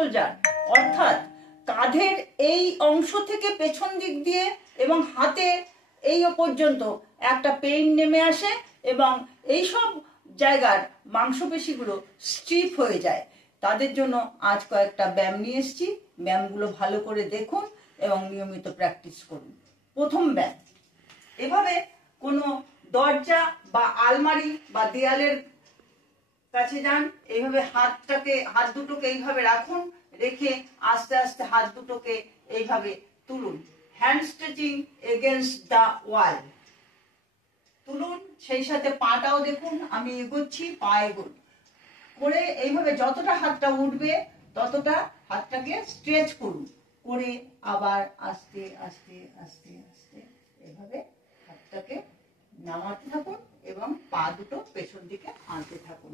Shoulder অর্থাৎ কাঁধের এই অংশ থেকে পেছন দিক দিয়ে এবং হাতের এই পর্যন্ত একটা পেইন নেমে আসে এবং এই সব জায়গার মাংসপেশিগুলো স্ট্রিপ হয়ে যায়। তাদের জন্য আজ কয়েকটা ব্যায়াম নিয়ে এসেছি। ব্যায়ামগুলো ভালো করে দেখুন এবং নিয়মিত প্র্যাকটিস করুন। প্রথম ব্যায়াম, এভাবে কোনো দরজা বা আলমারি বা দেয়ালের কাছে যান, এইভাবে হাত দুটোকে এইভাবে রাখুন, রেখে আস্তে আস্তে হাত দুটোকে এইভাবে তুলুন। হ্যান্ড স্ট্রেচিং এগেনস্ট দ্য ওয়াল তুলুন, সেই সাথে পাটাও দেখুন, আমি এগোচ্ছি, পা এগোন করে এইভাবে যতটা হাতটা উঠবে ততটা হাতটাকে স্ট্রেচ করুন, করে আবার আস্তে আস্তে আস্তে আস্তে এইভাবে হাতটাকে নামাতে থাকুন এবং পা দুটো পেছন দিকে আনতে থাকুন।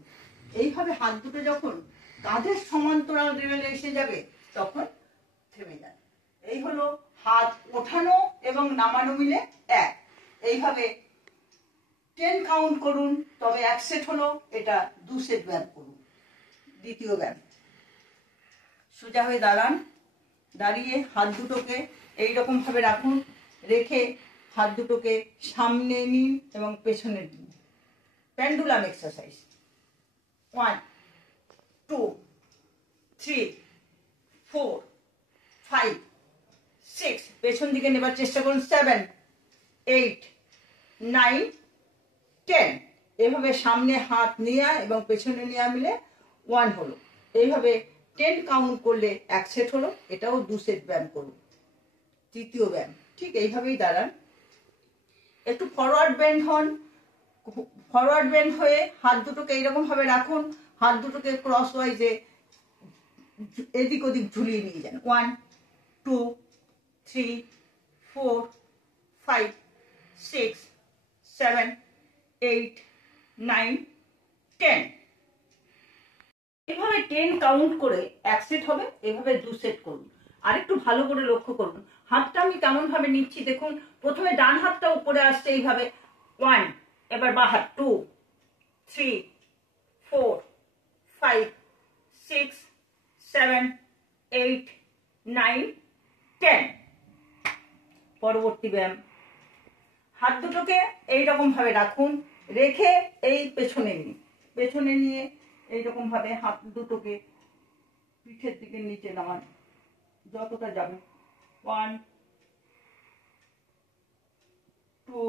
এইভাবে হাত দুটো যখন কাঁধের সমান্তরাল লেভেলে এসে যাবে তখন থেমে যান। এই হলো হাত ওঠানো এবং নামানো মিলে এক। এইভাবে 10 কাউন্ট করুন, তবে এক সেট হলো, এটা 2 সেট ব্যায়াম করুন। দ্বিতীয় ব্যায়াম, সোজা হয়ে দাঁড়ান, দাঁড়িয়ে হাত দুটোকে এইরকম ভাবে রাখুন, রেখে হাত দুটোকে সামনে নিন এবং পেছনে নিন। Pendulum exercise. 1 2 3 4 5 6, পেছন দিকে নেবার চেষ্টা করুন, 7 8 9 10। এভাবে সামনে হাত নেওয়া এবং পেছনে নেওয়া মিলে 1 হলো। এইভাবে 10 কাউন্ট করলে এক সেট হলো, এটাও 2 সেট ব্যায়াম করুন। তৃতীয় ব্যায়াম, ঠিক এইভাবেই দাঁড়ান, একটু ফরওয়ার্ড বেন্ড হন, ফরওয়ার্ড বেন্ড হয়ে হাত দুটোকে এইরকম ভাবে রাখুন, হাত দুটোকে ক্রস ওয়াইজে এদিক ওদিক ঝুলিয়ে নিয়ে যান। 1 2 3 4 5 6 7 8 9 10। এভাবে 10 কাউন্ট করে এক সেট হবে, এভাবে 2 সেট করুন। আরেকটু ভালো করে লক্ষ্য করুন, হাতটা আমি কেমন ভাবে নিচ্ছি দেখুন। প্রথমে ডান হাতটা উপরে আসছে এইভাবে, 1, এবার বাঁ হাত 2 3 4 5 6 7 8 9 10। পরবর্তী ব্যায়াম, হাত দুটোকে এইরকম ভাবে রাখুন, রেখে এই পেছনে নিন, পেছনে নিয়ে এইরকম ভাবে হাত দুটোকে পিঠের দিকে নিচে নামান, যতটা যাবে। 1 2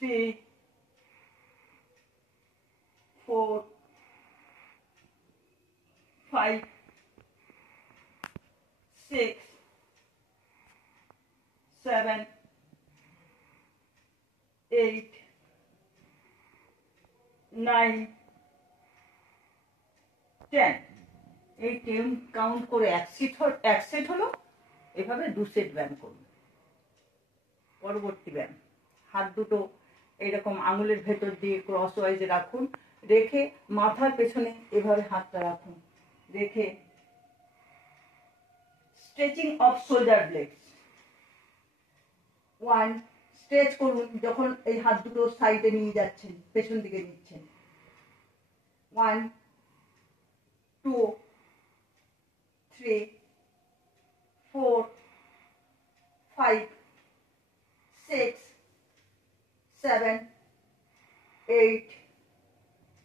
3 4 5 6 7 8 9 10। এই 10 কাউন্ট করে এক সেট হলো, এভাবে 2 সেট ব্যায়াম করুন। পরবর্তী ব্যায়াম, হাত দুটো এরকম আঙুলের ভেতর দিয়ে ক্রস ওয়াইজে রাখুন, রেখে মাথার পেছনে এভাবে হাতটা রাখুন, রেখে stretching off shoulder blades. 1, stretch করুন যখন এই হাত দুটো সাইডে নিয়ে যাচ্ছেন, পেছন দিকে নিচ্ছেন। 1 2 3 4 5 6 7 8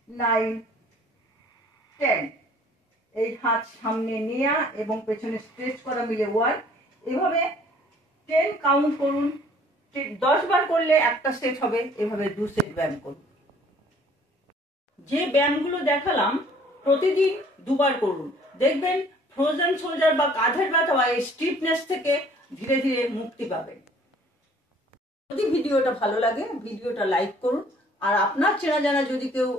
9 10। এই হাত সামনে নেওয়া এবং পেছনে স্ট্রেচ করা মিলে 1। এভাবে 10 কাউন্ট করুন, 10 বার করলে একটা সেট হবে, এভাবে 2 সেট ব্যায়াম করুন। যে ব্যায়ামগুলো দেখালাম প্রতিদিন 2 বার করুন, দেখবেন ফ্রোজেন শোল্ডার বা কাঁধের ব্যথা বা এই স্টিফনেস থেকে ধীরে ধীরে মুক্তি পাবেন। যদি ভিডিওটা ভালো লাগে ভিডিওটা লাইক করুন, আর আপনার চেনা জানা যদি কেউ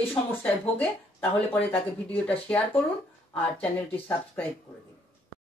এই সমস্যায় ভোগে তাহলে পরে তাকে ভিডিওটা শেয়ার করুন আর চ্যানেলটি সাবস্ক্রাইব করে দিন।